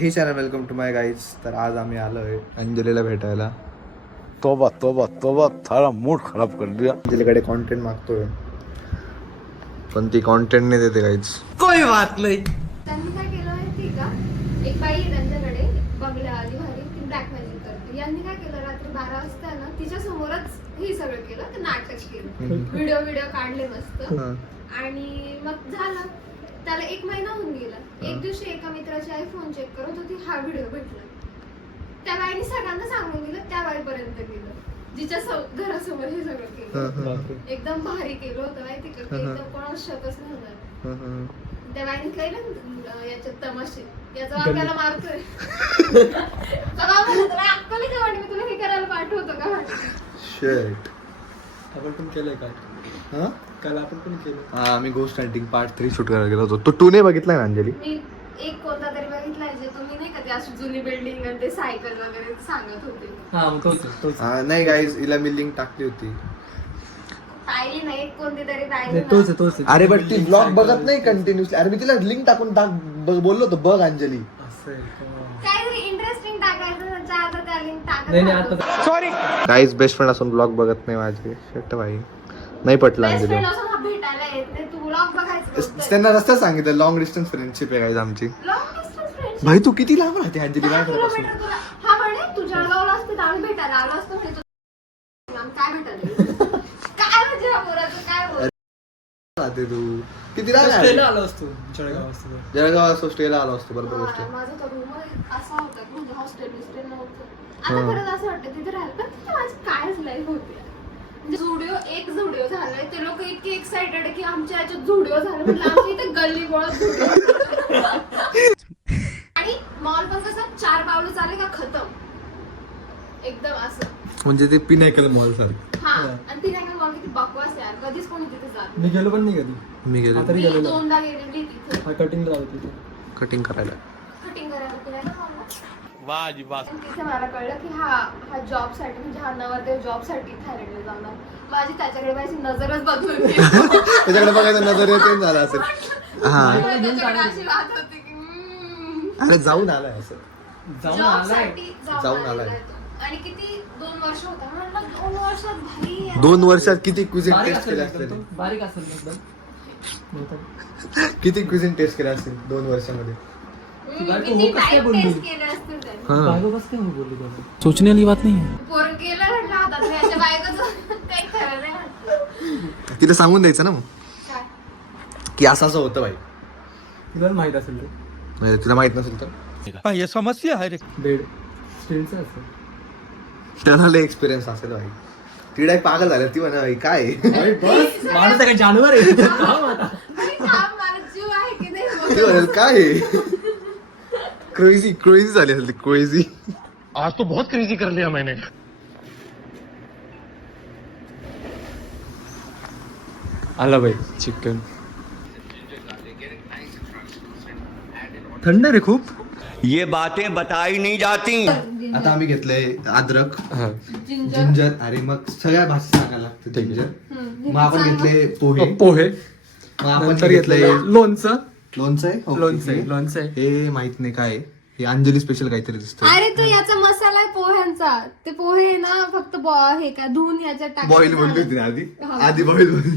हे channel welcome to my guys. तर आज आम्ही आलो आहे अंजलीला भेटायला. तोबा तोबा तोबा थारा मूड खराब कर दिया. अंजलीकडे कॉन्टेंट मागतोय पण ती कॉन्टेंट नाही देते गाईज. कोई बात नाही. त्यांनी काय केलं माहिती का, एक बाई आहे त्यांच्याकडे बंगल्या आली भारी, ती ब्लॅक मॅजिक करते. यांनी काय केलं, रात्री 12 वाजता ना तिच्या समोरच हे सगळं केलं, ते नाटक केलं, व्हिडिओ काढले मस्त. आणि मग झालं, त्याला 1 महिना होऊन गेला. एक दिवशी एका मित्राची आयफोन चेक करत होती, हा व्हिडिओ भेटला. त्या बाईने सगळ्यांना सांगून दिलं, त्या बाईपर्यंत गेलं जिच्या घरासमोर हे सगळं केलं. एकदम भारी केलं होतं माहिती का, एकदम कोणाला शकच नाही होणार. त्या बाईने केलं याच्यात तमाशे, याचा वाक्याला मारतोय. अक्कल का वाटत, मी तुला हे करायला पाठवतो का? शेट आपण पण केलंय काय? हा काल आपण पण केलं. हा, आम्ही गोस्ट हंटिंग पार्ट 3 शूट करायला गेलो होतो. तो 2 नाही बघितलाय ना अंजली? मी एक कोणता तरी बघितलाय, जे तुम्ही नाही का, ते अशी जुनी बिल्डिंग आणि ते सायकल वगैरे सांगत होते. हा मग तोच नाही गाईज, हिला मी लिंक टाकली होती. पाहिली नाही, कोणती तरी पाहिली. तोच अरे बट ती ब्लॉग बघत नाही कंटिन्युअसली. अरे मी तिला लिंक टाकून बोललो होतो बघ अंजली. काहीतरी इंटरेस्टिंग टाकायचं, त्याच्या आता त्या लिंक नाही आता टाकायचं. सॉरी गाईज बेस्ट फ्रेंड असून ब्लॉग बघत नाही माझे. शेट भाई, नाही पटलं बेस्ट अंजली. फ्रेंड असून हा भेटायला येत नाही, तू ब्लॉग बघायचं. त्यांना रस्ता सांगितलं, लॉंग डिस्टन्स फ्रेंडशिप आहे गाईज आमची. Long distance friend. भाई तू किती लांब राहते अंजली? 10 माझ्यापासून किलोमीटर तुला. हा म्हणे तू जळगावला असते तर आम्ही भेटायला आलो असतो म्हणे. आम्ही काय भेटायला? काय म्हणजे हा पोराचं काय बोल. राहते तू किती लांब स्टेला आलो असतो जळगाव असतो. जळगाव असतो, स्टेला आलो असतो. बरोबर गोष्ट आहे. माझा तर रूम असा होता की म्हणजे हॉस्टेल नव्हतं. आता परत असं वाटतं तिथे राहिलं, पण तिथे माझी कायच लाईफ होती. एक झुडिओ झालाय, ते लोक इतके एक्साइटेड आहे की आमच्या याच्यात झुडिओ झालं. म्हटलं आमच्या इथे गल्ली बोळात झुडिओ. आणि मॉल पण कसं 4 पावलं चालले का खतम, एकदम असं. म्हणजे ते पिनायकल मॉल सारखं. हा, आणि पिनायकल मॉल किती बकवास यार, कधीच कोणी तिथे जात मी गेलो पण नाही कधी. मी गेलो तरी मी गेलेलो. 2दा गेलेली तिथे कटिंगला जातो तिथे. कटिंग करायला. कटिंग करायला पिनायकल मॉलला. तिथे मला कळलं की हा जॉब साठी, म्हणजे हा नवरदेव जॉब साठी थायलंडला जाणार. माझी त्याच्याकडे माझी नजरच बदलून गेली. त्याच्याकडे बघायचं नजर येते झाला असेल. हा, त्याच्याकडे अशी वाट होती की अरे जाऊन आलाय असं. जाऊन आलाय. जॉबसाठी जाऊन आलाय. आणि किती 2 वर्ष होता. म्हणलं 2 वर्षात भाई 2 वर्षात किती क्विझिन बारीक टेस्ट केले असेल असतील? एकदम, बारीक असेल एकदम. किती क्विझिन टेस्ट केले असतील 2 वर्षामध्ये? बायको किती हो कसं काय टाइम बोलली? टेस्ट केले असतील त्यांनी. बायको कसं काय बोलली त्याला? सोचने वाली बात नाही है. पोरं केलं म्हटलं हातात, मी याच्या बायकोचं काही खरं नाही म्हटलं. तिला सांगून द्यायचं ना मग काय? की असं असं होतं भाई. तुला माहित असेल ते. म्हणजे तिला माहित नसेल तर ये समस्या है रे. बेड स्टीलचं असेल. त्याला लय एक्सपिरियन्स असेल भाई. ती डायरेक्ट पागल झाली ती म्हणा भाई काय बस माणूस काय जानवर आहे? थांब आता. अरे थांब, मला जीव आहे की नाही ती म्हणाल काय क्रेझी क्रेझी झाली असेल ती क्रेझी. आज तो बहुत क्रेजी कर लिया मैंने. आला बाई चिकन. थंड रे खूप. ये बातें बताई नहीं जाती. आता आम्ही घेतलंय अद्रक, जिंजर. जिंजर. अरे मग सगळ्या भाषेत सांगायला लागतं जिंजर. मग आपण घेतले पोहे. पोहे. मग आपण नंतर घेतलंय घेतलं लोणचं. लोणचं आहे. ओके. लोणचं आहे. हे माहित नाही काय आहे. हे अंजली स्पेशल काहीतरी दिसतं. अरे तो याचा मसाला आहे पोह्यांचा. ते पोहे ना फक्त हे का धुवून याच्यात टाकायचे. बॉईल बोलली होती ना आधी बॉईल बोलली.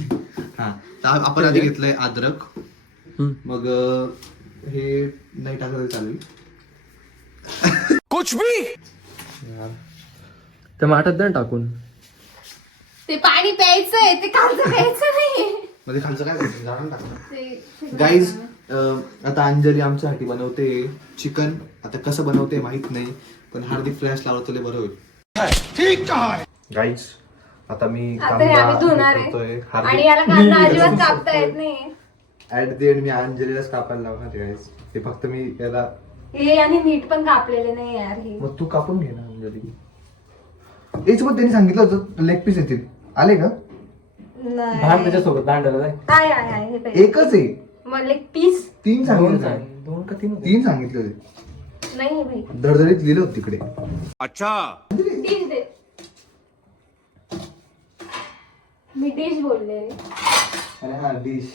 हा, तर आपण आधी घेतलंय अद्रक. मग हे नाही टाकलं चालेल. कुछ भी. त्या माठात द्या टाकून. ते पाणी प्यायचंय, ते खालचं प्यायचं नाहीये. मध्ये खालचं काय करायचं? जाणून टाकलं. ते गाईज, आता अंजली आमच्यासाठी बनवते चिकन. आता कसं बनवते माहित नाही, पण हार्दिक फ्लॅश लावलं तर बरं होईल. ठीक कहा. गाईज, आता मी आता हे आम्ही धुणार आहे. आणि याला कांदा अजिबात कापता येत नाही. ऍट द एंड मी अंजलीलाच कापायला लावणार गाईज. ते फक्त मी याला. हे आणि नीट पण कापलेले नाही यार हे. मग तू कापून घे ना अंजली. याच्यामध्ये त्यांनी सांगितलं होतं लेग पीस येतील. आले का? भात त्याच्यासोबत दांडाला जाय. काय आहे हे पाहिजे. एकच आहे. मग लेग पीस 3 सांगितले. 2 का 3 होते? 3 सांगितले होते. नाही भाई. धडधडीत लिहिलं होतं तिकडे. अच्छा. डिश दे. मी डिश बोलले. अरे हा डिश.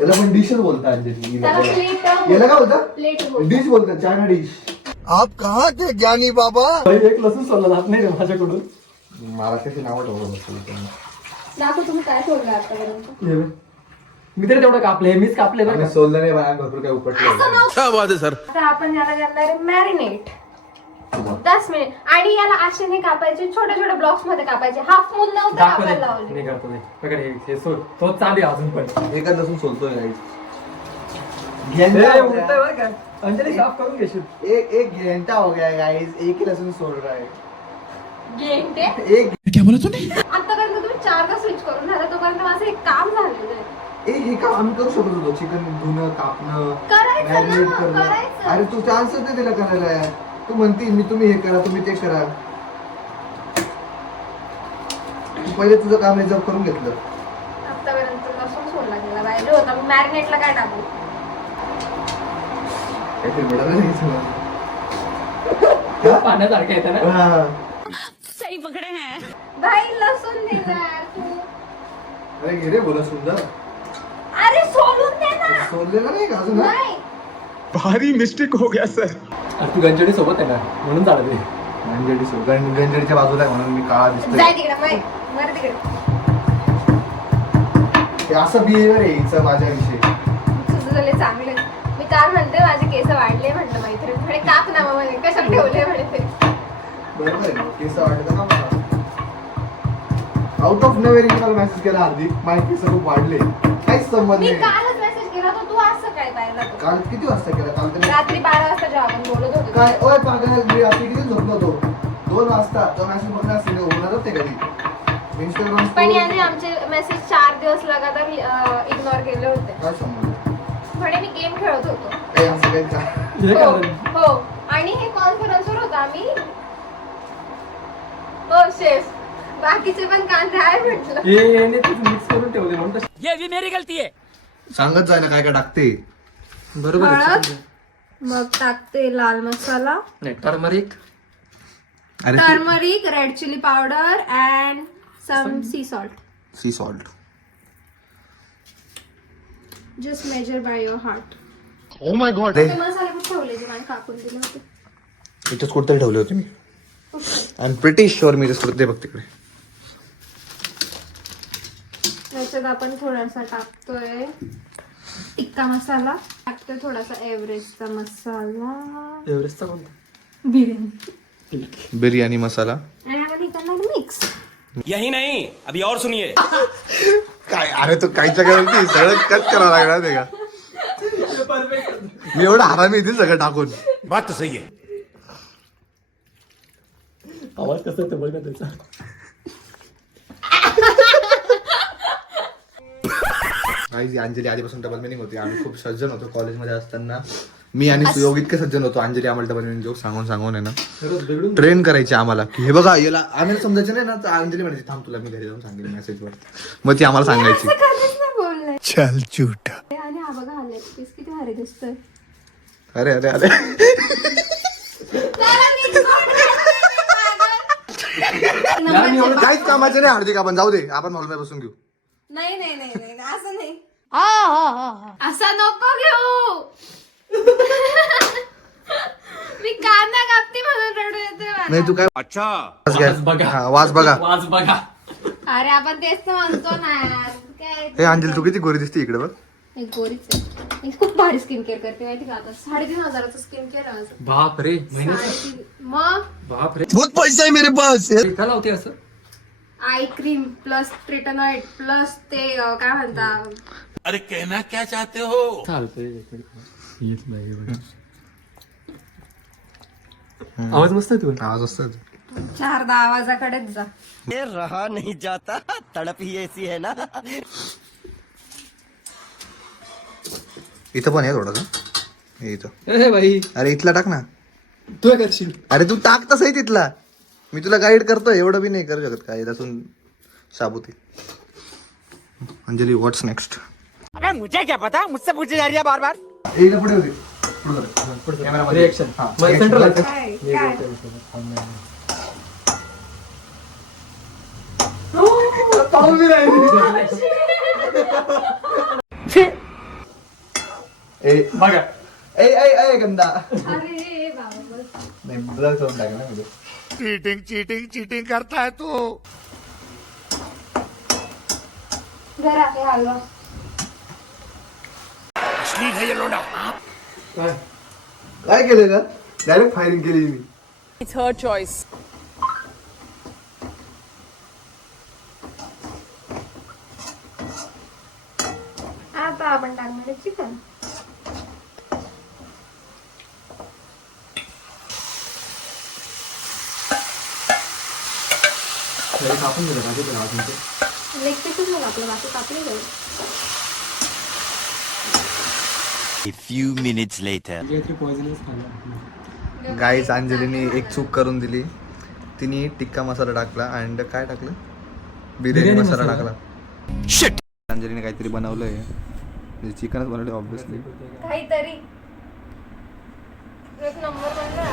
याला पण डिशच बोलतात अंजली. त्याला प्लेट याला काय बोलतात? प्लेट डिश बोलतात, चायना डिश. आप कहाँ के ज्ञानी बाबा. एक लसूण सोडला जात नाही रे माझ्याकडून. मला कशी नावं ठेवलं दाखव तुम्ही काय ठेवलं आतापर्यंत. हे बघ. मी तरी तेवढं कापले, मीच कापले बरं का. सोललं नाही बाया, भरपूर काय उपटलं. क्या बात है सर. आता आपण याला करणार आहे मॅरिनेट 10 मिनिट. आणि याला असे नाही कापायचे, छोट्या छोट्या ब्लॉक्स मध्ये कापायचे. हाफ मूल नव्हतं दाखव दे. कापायला लावले. नाही करतो ते. बघा हे सोड. तो चालू आहे अजून पण. एका लसूण सोलतोय guys. हे घंटा हो उलटं गया. बरं का. अंजली साफ करून घेशील. एक घंटा हो गया गाइस, एक ही लसूण सोल रहा है. गेंटे एक आतापर्यंत तुम्ही 4दा स्विच करून झालं, तोपर्यंत माझं एक काम झालेलं आहे. हे काम आम्ही करू शकत होतो. चिकन धुणं, कापणं, करायचं ना, मॅरिनेट करणं. करायचं. अरे तू चान्सच नाही दिला करायला यार. तू म्हणती मी तुम्ही हे करा, तुम्ही ते करा. तू पहिले तुझं काम रिझर्व करून घेतलं. आतापर्यंत लसूण सोडला गेला पाहिजे होता. मॅरिनेटला काय टाकू? काहीतरी बडबड नाही तुला. पाण्यासारखं येतं ना. हा. भाई लसूण देणार तू. अरे घे रे बोला सुंदर. अरे सोलून दे ना. सोडलेलं नाही का अजून? हा? नाही भारी मिस्टेक हो गया सर. अरे तू गंजडी सोबत आहे ना म्हणून झालं ते. गंजडीच्या बाजूला आहे म्हणून मी काळा दिसतोय. जाय तिकडे मर तिकडे. हे असं बिहेवियर आहे हिचं माझ्याविषयी. तुझं झालं चांगलं. मी काल म्हणते माझे केस वाढले, म्हटलं मैत्रीण म्हणे काप ना मग म्हणे कशाला ठेवले म्हणे ते. बरोबर आहे ना, केस वाढलं का मला. आउट ऑफ नवेअर मला मेसेज केला हार्दिक, माझे केस खूप वाढले. काहीच संबंध मी नाही. कालच मेसेज केला होता, तू आज सकाळी पाहिला तो. काल किती वाजता केला? काल तर रात्री 12 वाजता जेव्हा आपण बोलत होतो. काय ओय पागल, मी रात्री किती झोपलो होतो? 2 वाजता. तो मेसेज बघणार असेल, होणारच ते कधी. इंस्टाग्राम पण याने आमचे मेसेज 4 दिवस लगातार इग्नोर केले होते. काय संबंध? म्हणे मी गेम खेळत होतो. काही असं काही का? हे हो कारण. हो. आणि हे कॉन्फरन्सवर होतो आम्ही. हो शेफ, बाकीचे पण कांदे आहे म्हटलं. हे मिक्स करून ठेवले म्हणून तशी. ये भी मेरी गलती है. सांगत जाय ना काय काय टाकते. बरोबर आहे. हळद, मग टाकते लाल मसाला, नाही टर्मरिक. अरे turmeric, red chilli powder and some sea salt. Sea salt. Just measure by your heart. Oh my god. ते मसाले कुठे ठेवले जे मला कापून दिले होते. इथेच कुठतरी ठेवले होते मी. आय एम प्रिटी शुअर मी इथेच कुठे बघ तिकडे. त्याच्यात आपण थोडासा टाकतोय टिक्का मसाला, टाकतोय थोडासा एव्हरेस्टचा मसाला, एव्हरेस्टचा कोणता? बिर्याणी, बिर्याणी मसाला. आणि आपण हे करणार मिक्स. यही नहीं, अभी और सुनिए. काय अरे तू कायच्या काय बोलती? सगळं कट करावं लागणार ते का? मी एवढं हरामी येते सगळं टाकून. बात तो सही है. आवाज कसा येतो बघ ना त्याचा. काही अंजली आधीपासून डबल मिनिंग होती. आम्ही खूप सज्जन होतो कॉलेजमध्ये असताना. मी आणि सुयोग इतके सज्जन होतो. अंजली आम्हाला डबल मिनिंग जोक सांगून आहे ना खरंच बिघडून. ट्रेन करायचे आम्हाला की हे बघा याला आम्हाला समजायचं नाही ना, तर अंजली म्हणायची थांब तुला मी घरी जाऊन सांगेन मेसेजवर. मग ती आम्हाला सांगायची. असं कधीच नाही बोललंय. चल झूठ. आणि हा बघा हा लेग पीस किती भारी दिसतोय. अरे अरे अरे काहीच कामाचे नाही हार्दिक. आपण जाऊ दे, आपण हॉलमध्ये बसून घेऊ. नाही नाही नाही नाही असं नाही. असं नको घेऊ. मी कांदा कापते म्हणून रडू येते मला. नाही तू काय अच्छा. वास घ्या. वास बघा. हा, वास बघा. वाज बघा. अरे आपण तेच तर म्हणतो ना यार. काय हे अंजली तू किती गोरी दिसते इकडे बघ. एक गोरीच आहे. मी खूप भारी स्किन केअर करते माहिती का. आता 3,500 स्किन केअर आहे माझं. बाप रे. 3,500. मग बाप रे. बहुत पैसा आहे मेरे पास. का लावते असं? आय क्रीम प्लस ट्रिटनॉइड प्लस ते काय म्हणता. अरे कहना क्या चाहते हो. चालतंय. एक मिनिट. येत नाही बघा. आवाज मस्त आहे तुझा. आवाज असतात. 4दा आवाजाकडेच जा. ये रहा नहीं जाता, तड़प ही ऐसी है ना. इथं पण आहे थोडंसं. हे इथं. ए भाई अरे इथला टाक ना. तू काय करशील? अरे तू टाक तसंही तिथला. मी तुला गाईड करतोय. एवढं बी नाही करू शकत काय. लसूण साबुती. अंजली व्हॉट्स नेक्स्ट? अरे मुझे क्या पता, मुझसे पूछे जा रही है बार बार. इथं पुढे होती. रिएक्शन. हा. सेंट्रल काय काय ए बघा ए ए ए गंदा अरे बाबा बस. नाही ब्लर करून टाक ना मध्ये. चीटिंग चीटिंग चीटिंग करता है तू. जरा हे हलवा. अश्लील है ये लोडा. काय केलं का डायरेक्ट फायरिंग केली मी. It's her choice. आता आपण टाकणार चिकन. कापून दिलं पाहिजे तुला अजून ते. लेग पीसच बघ आपलं बाकी कापले जाईल. A few minutes later. काहीतरी पॉइझनच खाल्लं. गाईस अंजलीने एक चूक करून दिली. तिने टिक्का मसाला टाकला अँड काय टाकलं बिर्याणी मसाला टाकला. अंजलीने काहीतरी बनवलंय. चिकनच बनवले ऑब्विसली. काहीतरी एक नंबर बनला.